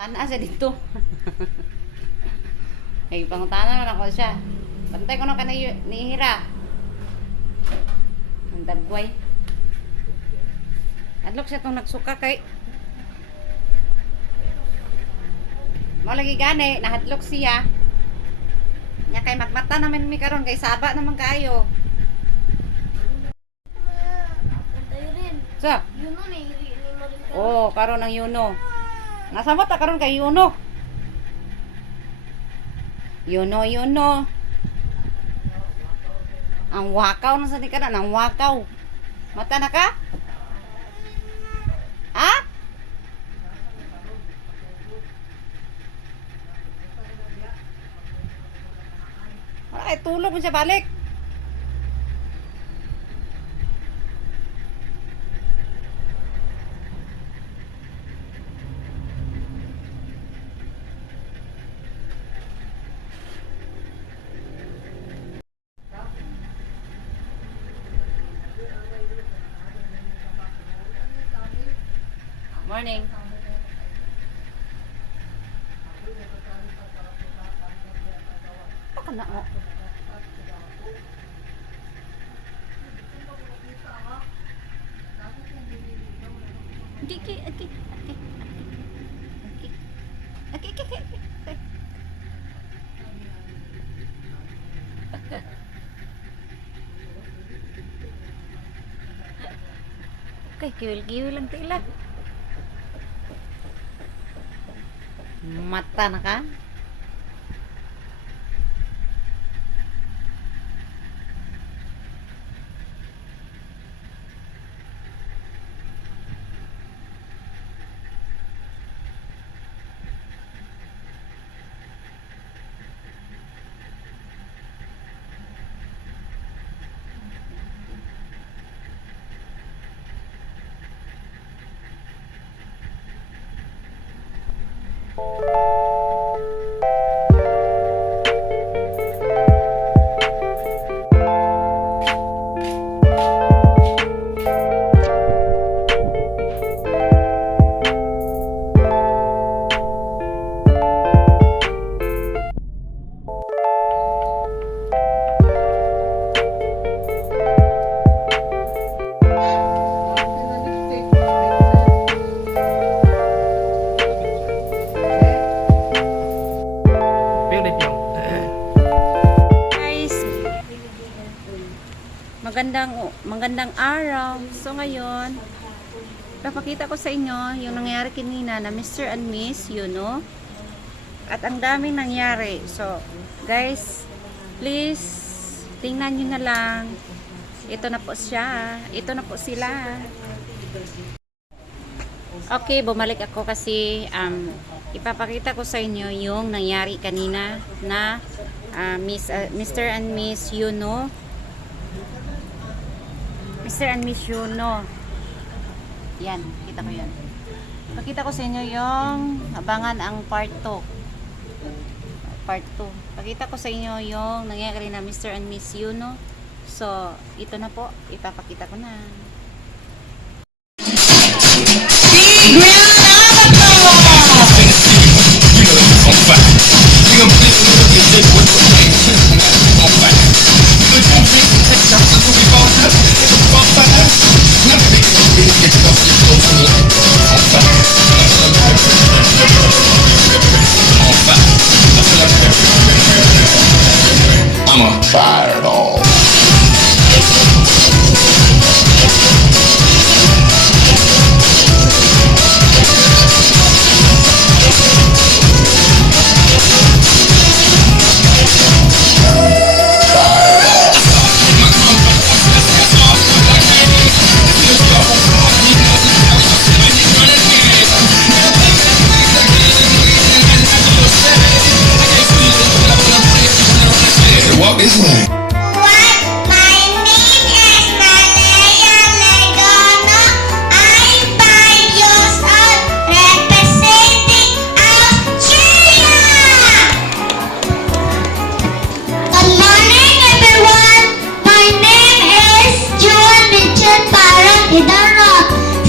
Tana siya dito. Ay, pangutana na ako siya. Bantay ko na ka ni Hira. Ang dagway. Adlok siya itong nagsuka kay. Mo lagi gani, nahadlok siya. Nya kay magmata naman mi karon kay saba naman kaayo. Sa? Yuno ni Maureen. Oh, karon ang Yuno. Nasa mata karon kay Yuno. Yuno. Ang wakaw na sa di ka na, ang wakaw. Mata na ka? Ha? Ay, tulog mo siya balik. Morning. Baka na mo. Okay, kiwil-kiwil lang tila. Mata na ka? Magandang araw. So ngayon, papakita ko sa inyo yung nangyari kanina na Mr. and Miss, you know. At ang daming nangyari. So, guys, please tingnan nyo na lang. Ito na po siya. Ito na po sila. Okay, bumalik ako kasi ipapakita ko sa inyo yung nangyari kanina na Mr. and Miss, you know. Mr. and Miss Yuno. Yan, kita ko yan. Pakita ko sa inyo yung abangan ang part 2. Part 2. Pakita ko sa inyo yung nangyari na Mr. and Miss Yuno. So, ito na po. Ipapakita ko na. I'm a fireball. What is that?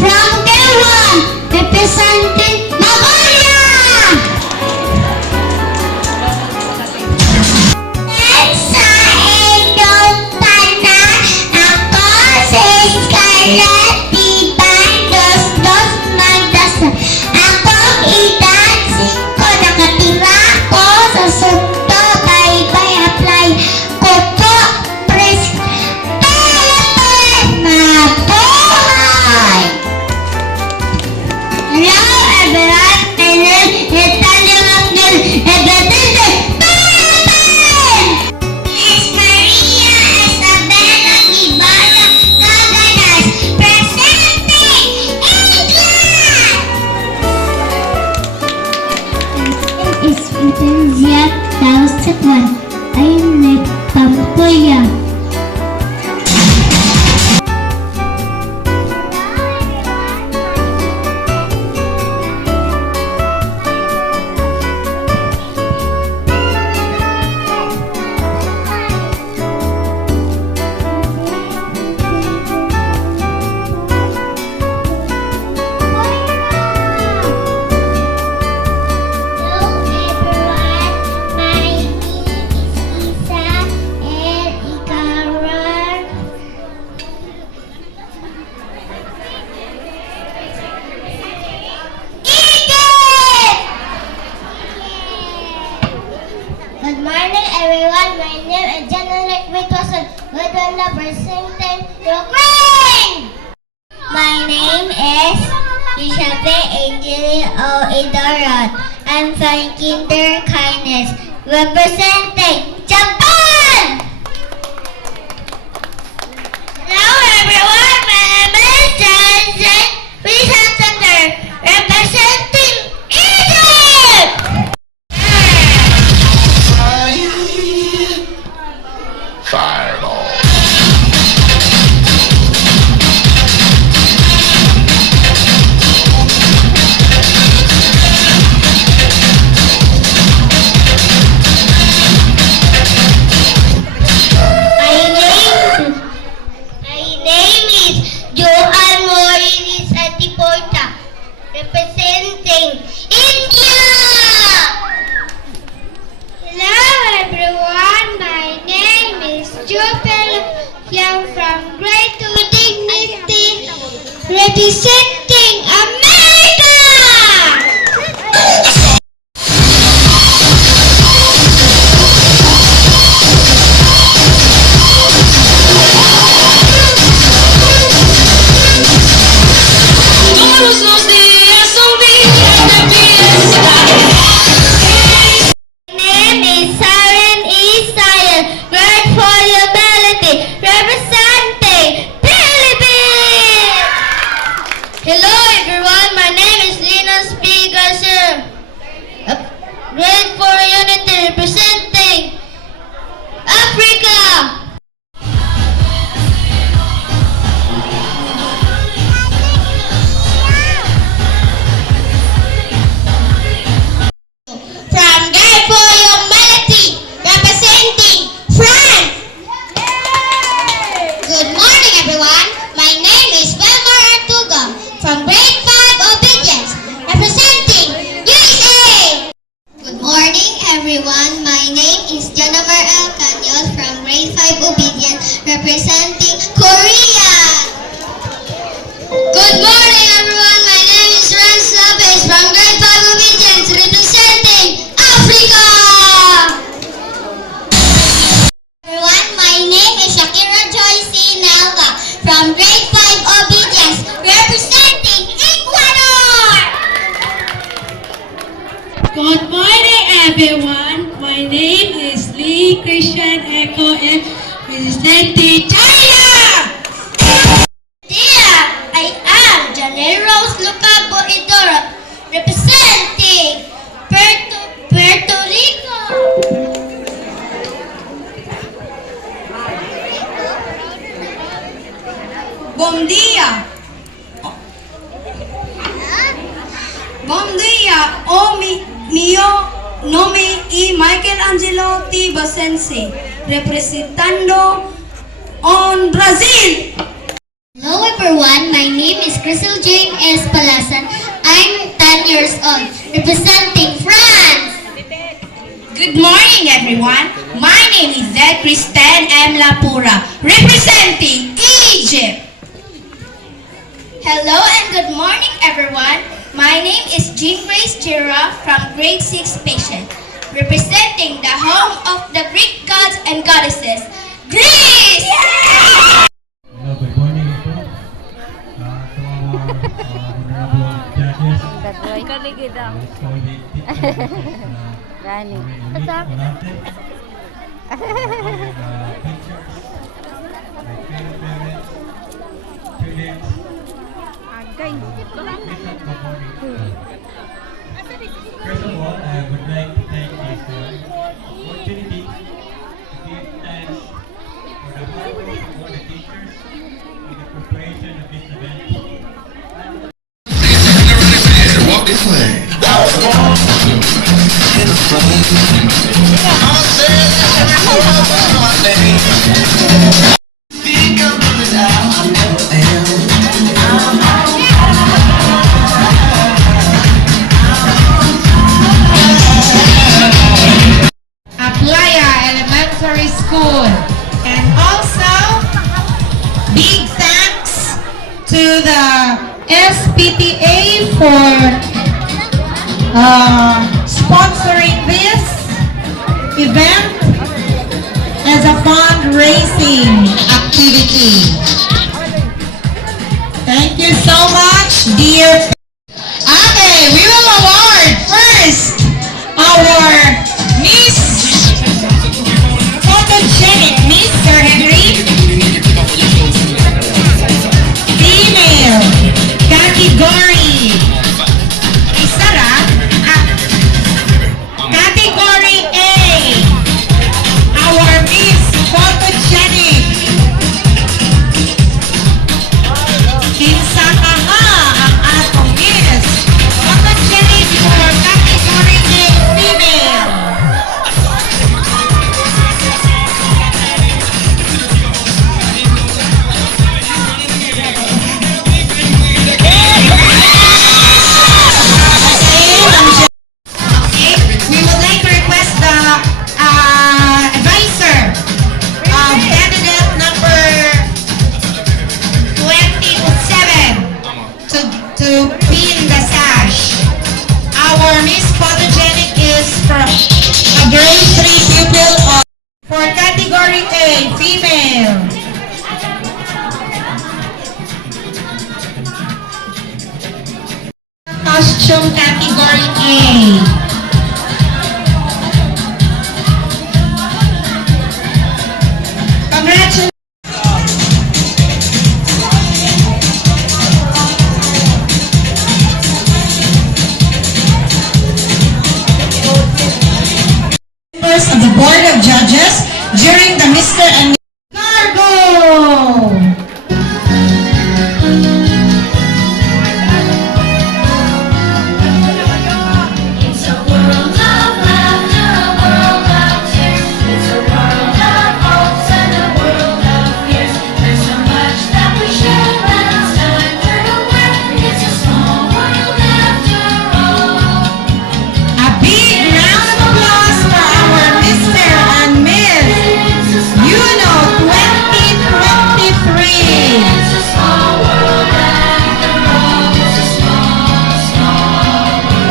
From Taiwan, representing Mongolia! Hello everyone, my name is Tanya Abdul representing Philippines! Miss Maria Isabella Ibarra Cagadas presenting England! Is Vitencia Tausepan. I'm Nick Pampuya. Good morning everyone, my name is Janet Witwason, good one representing Ukraine! My name is Giuseppe Angelino Idorot. I'm from Kinder Kindness, representing Japan! Hello everyone, my name is Johnson Wisander, representing Egypt! Fireball. My name is Johan Maureen Atiporta, representing India. Hello everyone, my name is Jopel Young from Great to Dignity, representing America. Todos los días son días de fiesta. My name is Siren Isayan, Great for Humility, representing Philippines. Hello everyone, my name is Linus P. Garcia, Great for Unity, representing Africa. From Great for Humanity, representing France. Good morning, everyone. My name is Belmar Artuga from Grade 5 Obedience, representing USA. Good morning, everyone. My name is Janamar L. Canyos from Grade 5 Obedience, representing Korea. Good morning, everyone. My name is Rans Lopez from Grade 5 Obedience, representing Africa. Everyone, my name is Shakira Joyce Nalva from Grade 5 Obedience, representing Ecuador. Good morning, everyone. My name is Lee Christian Echo and representing China. Dear, I am Janeros Lucabo Idoro, representing Puerto Rico. Bom dia. Bom dia. Mio nome y Michelangelo T. Basense, representando on Brazil. Hello everyone, my name is Crystal Jane S. Palasan. I'm 10 years old, representing France. Good morning, everyone. My name is Zed Kristen M. Lapura, representing Egypt. Hello and good morning everyone. My name is Jean Grace Chira from Grade 6 Patient, representing the home of the Greek gods and goddesses, Greece! Hello, good morning po. Sa mga honorable judges, Kaligid daw. Gani. Agay. First of all, I would like to thank this opportunity to give thanks for the hard work of all the teachers in the preparation of this event. Walk this way. Aplaya Elementary School. And also, big thanks to the SPTA for sponsoring this event as a fundraising activity. Thank you so much, dear. Okay, we will award first our Miss Photogenic, Mr. Henry, female category. Isara, category A, our Miss Photogenic. Kinsa ka nga ang atong Miss Photogenic for category A, female. Okay, we would like to request the advisor of candidate number 27 to pin the sash. Our Miss Photogenic is from a grade 3 pupil of for category A, female. Costume category A. Congratulations. Members of the Board of Judges during the Mr. and Cargo. It's a world of laughter, a world of tears. It's a world of hopes and a world of fears. There's so much that we share, but it's time for the work. It's a small world after all. A big round of applause for our Mr. and Miss Juno 2023. It's a small world after all. It's a small, small world.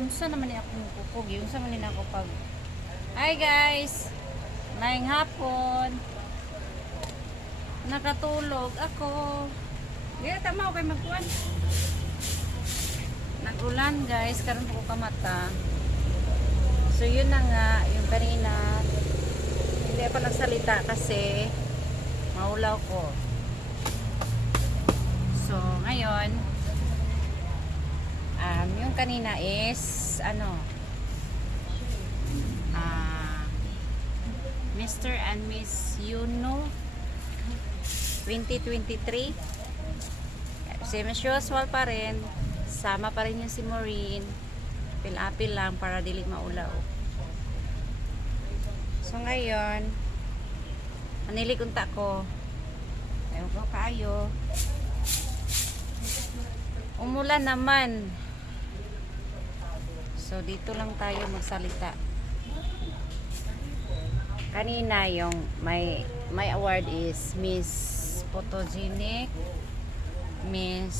Unsa naman ni akong kukugi? Unsa man ni ako pag Hi guys. Maayong hapon. Nakatulog ako. Di tama kay magkuan. Nag-ulan guys, karon ko kamata. So yun na nga, yung kanina hindi ako nagsalita kasi maulaw ko. So ngayon yung kanina is Mr. and Miss Juno 2023. Same as usual pa rin, sama pa rin yung si Maureen, pil-apil lang para dili maulaw. So ngayon manilikunta ko, ewan ko kayo, umulan naman. So dito lang tayo magsalita. Kanina yung my award is Miss Photogenic, Miss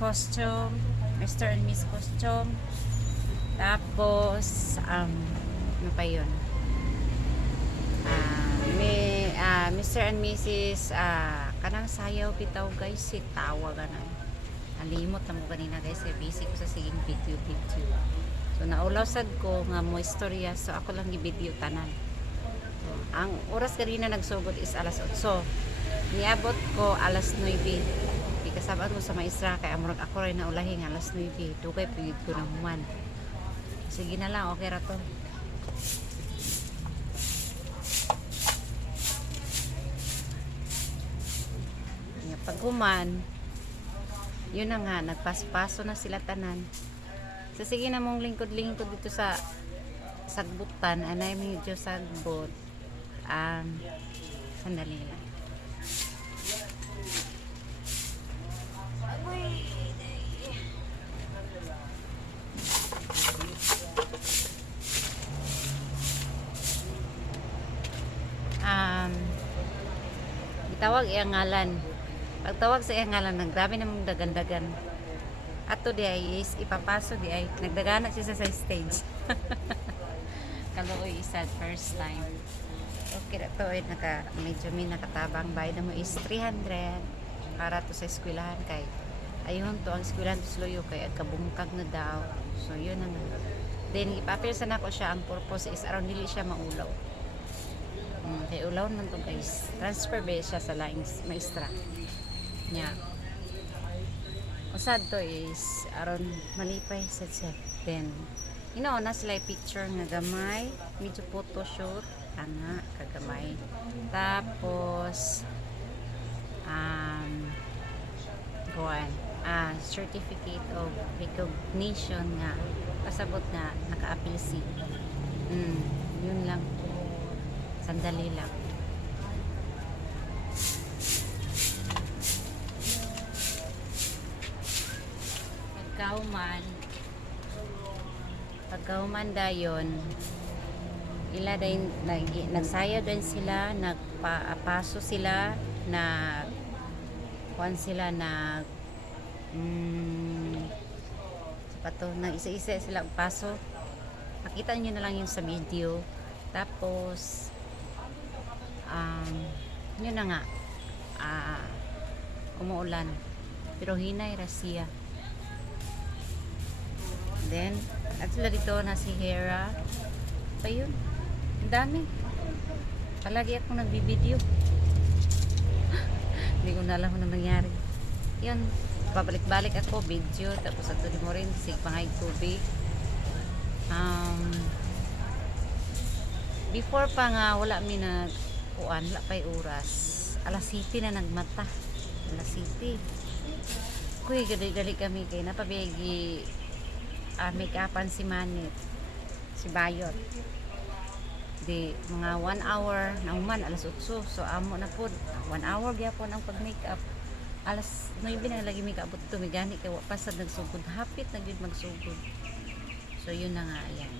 costume, Mr. and Miss costume. Tapos, ano pa yun? Mr. and Mrs. Kanang sayaw bitaw guys, si tawa ganan. Nalimot na mo kanina guys, busy ko sa siging video. So naulaw sad ko nga mo istorya, so ako lang i-video tanan. So, ang oras kanina nagsugod is alas 8. Niabot ko alas 9. Ikasabaan ko sa maestra kay amurag ako rin naulahi nga alas 9. Dugay pigid ko na human. Sige na lang, okay ra to. Pag human, yun na nga, nagpaso na sila tanan. So sige na mong lingkod-lingkod dito sa sagbutan, anay medyo sagbot. Sandali lang. Itawag iyang ngalan. Pagtawag sa iyang ngalan, naggrabe namang dagandagan. Ato di ay is ipapaso di ay nagdagana siya sa stage. Kaluoy isa first time. Okay na to ay medyo may nakatabang, bayad mo is 300 para to sa eskwelahan kay ayun to ang eskwelahan to sluyo kay at kabungkag na daw. So yun na nga. Then ipapil sa nako siya, ang purpose is aron dili siya maulaw. Kay ulaw man to guys. Transfer ba siya sa laing maestra. Nya. Usad to is aron malipay sa siya. Then na sila picture nga gamay, medyo photo shoot ana kagamay. Tapos certificate of recognition nga pasabot nga naka-appeal si. Yun lang. Sandali lang. Pagkauman dayon ila din nagsayaw din sila, nagpapaso sila, kuan sila nag isa-isa sila paso. Makita niyo na lang yung sa video. Tapos yun na nga, umuulan pero hinay rasiya. Then at sila dito na si Hera pa yun, ang dami palagi akong nagbibideo. Hindi ko na alam kung nangyari yun, pabalik-balik ako video. Tapos ato di mo rin pangay tubig. Before pa nga wala mi nagkuan, wala pa'y oras, alas 7 na nagmata, alas 7 kuy gali kami kay napabigi make upan si Manit, si Bayot di mga 1 hour na human alas 8. So amo na po 1 hour gyapon ang pag make up. Alas 9 na lagi make up to migani kay wa pasad nagsugod, hapit na gyud magsugod. So yun na nga, ayan.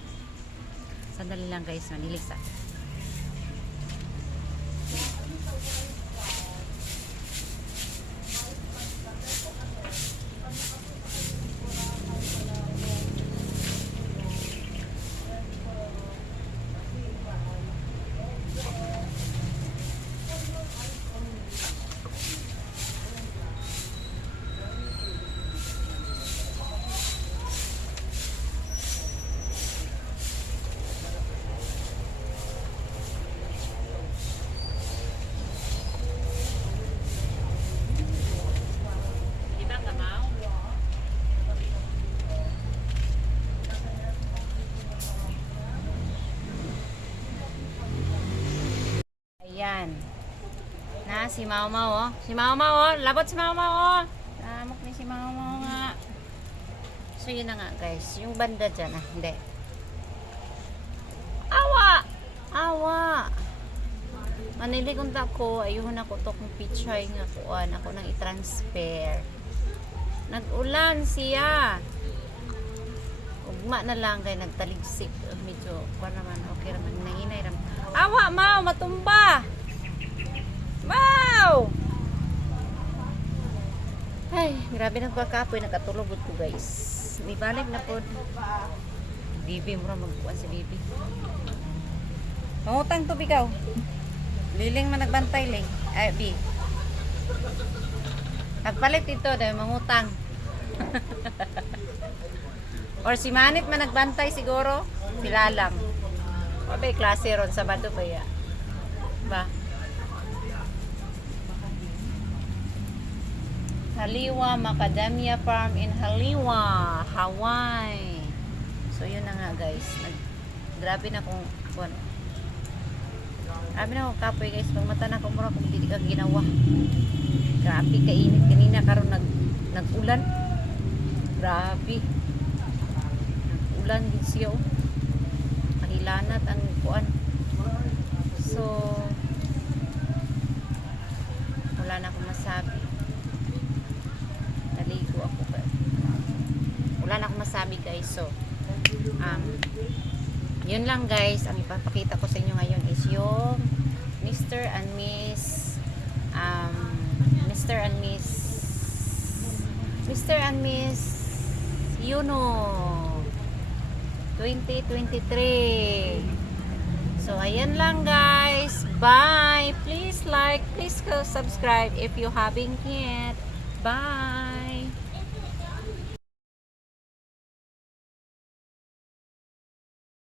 Sandali lang guys, manilig sa yan na si Mau Mau, si Mau Mau, labot si Mau Mau, lamok ni si Mau Mau nga. So yun na nga guys, yung banda dyan hindi, awa manilikon ta ko, ayun ako to kung picture nga kuan ako nang i-transfer, nag-ulan siya, ugma na lang kay nagtaligsik, medyo kuan naman, okay naman, nanginay naman. Awa, Mau, matumba. Mau! Ay, grabe nagpakapoy, nakatulog ko guys. May balik na po. Bibi mo magkuhan si Bibi. Mangutang to bikaw. Liling man nagbantay ling. Ay, Bi. Nagpalit ito dahil mangutang. Or si Manit man nagbantay siguro. Sila lang. Mabay klase ron sa Bado ba ya? Ba? Haliwa Macadamia Farm in Haliwa, Hawaii. So yun na nga guys. Grabe na kung ano. Grabe na akong kapoy guys. Pag mata na ko mura kung hindi ka ginawa. Grabe kainit kanina karon nag-ulan. Grabe. Nag-ulan din siya oh. Mahilanat ang kuan. So wala na akong masabi. Naligo ako pa. Wala na akong masabi guys. So yun lang guys. Ang ipapakita ko sa inyo ngayon is yung Mr. and Miss Yuno 2023. So ayan lang guys. Bye. Please like, please subscribe if you haven't yet. Bye.